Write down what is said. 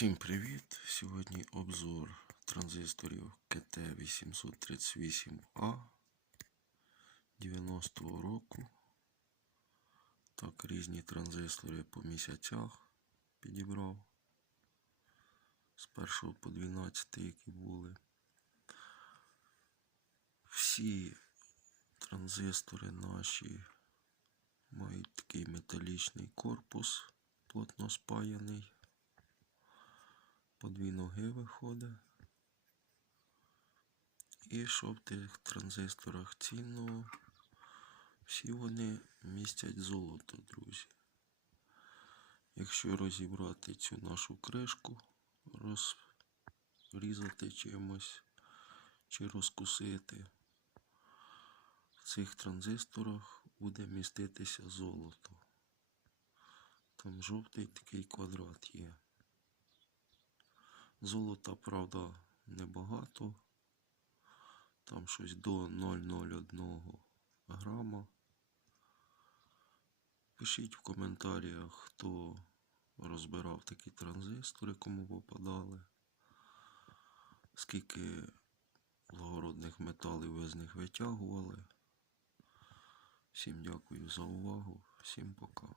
Всім привіт! Сьогодні обзор транзисторів КТ838А 90-го року. Так, різні транзистори по місяцях підібрав. З 1 по 12, які були. Всі транзистори наші мають такий металічний корпус, плотно спаяний по дві ноги виходить. І що в тих транзисторах цінного, всі вони містять золото, друзі. Якщо розібрати цю нашу кришку, розрізати чимось чи розкусити, в цих транзисторах буде міститися золото. Там жовтий такий квадрат є. Золота, правда, небагато. Там щось до 0,01 грама. Пишіть в коментарях, хто розбирав такі транзистори, кому попадали. Скільки благородних металів ви з них витягували. Всім дякую за увагу. Всім пока.